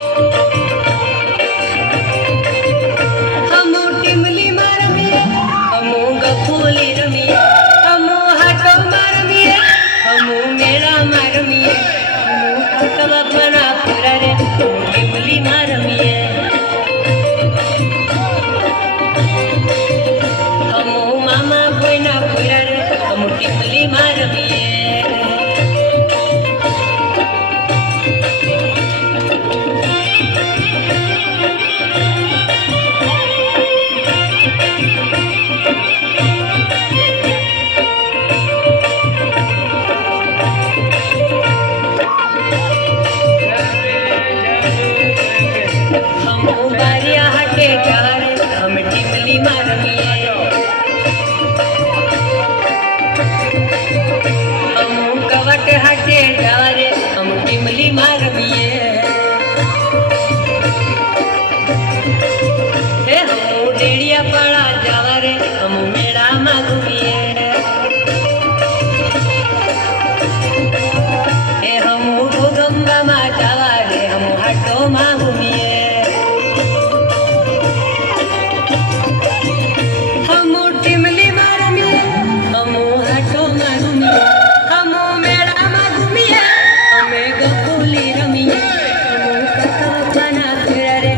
हमो टिमली में रमीए, हमो गफोली रमीए, हमो हाटो में रमीए, हमो मेला में रमीए, हमो कतवा बना पूरा रे, हमो टिमली में रमीए। हमो मामा कोइना पूरा रे, हमो टिमली में रमीए। हमो बारिया हटे जारे, हम टिमली में रमीए। हमो कवट हटे जारे, हम टिमली में रमीए। हे हमो डेड़िया पड़ा जारे, हम मेला में घूमिए। हे हमो भोगंबा में जारे, हम हाटो में घूमिए। हमो टिमली में रमीए, हमो हाटो में घूमिए, हमो मेला में घूमिए, हमे गफोली रमीए, हमो कथा बना फिरा रे,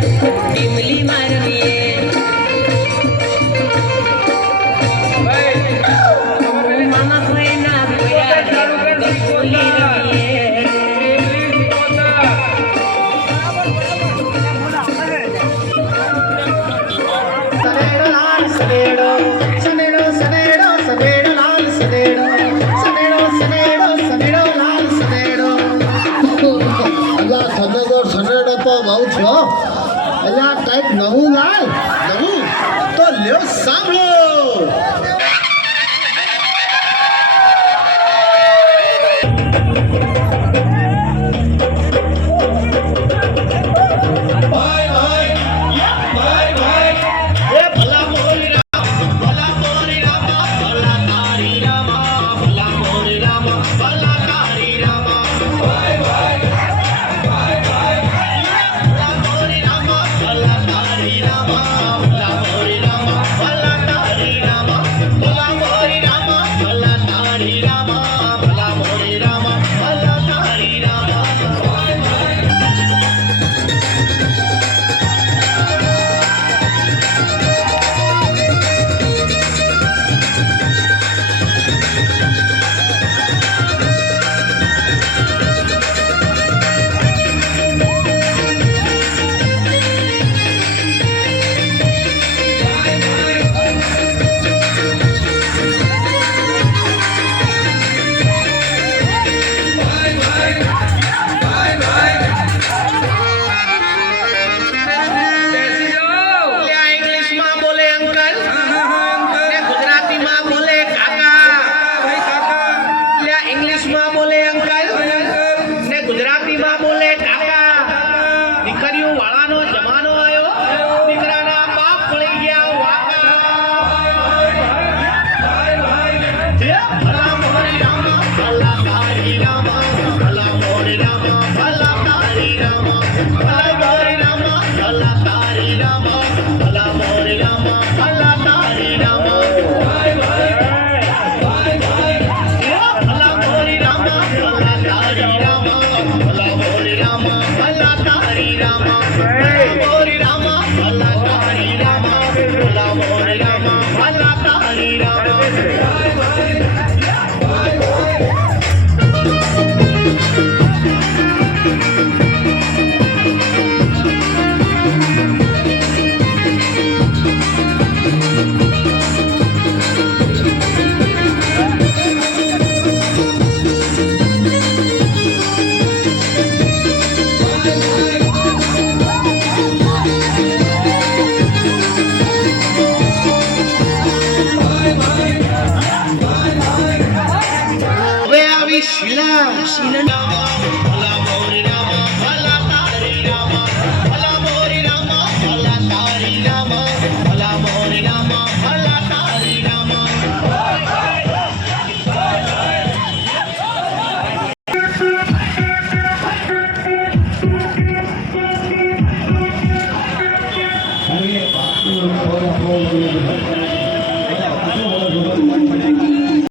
टिमली में रमीए। हमो मामा कोइना पूरा रे, गफोली रमीए। सनेड़ो सनेड़ो सनेड़ो सनेड़ो लाल सनेड़ो सनेड़ो सनेड़ो सनेड़ो लाल सनेड़ो અલા સનેડો સનેડો તો બહુ છો અલા કંઈક નવું લાલ નવું તો લ્યો સાંભળો ઓમ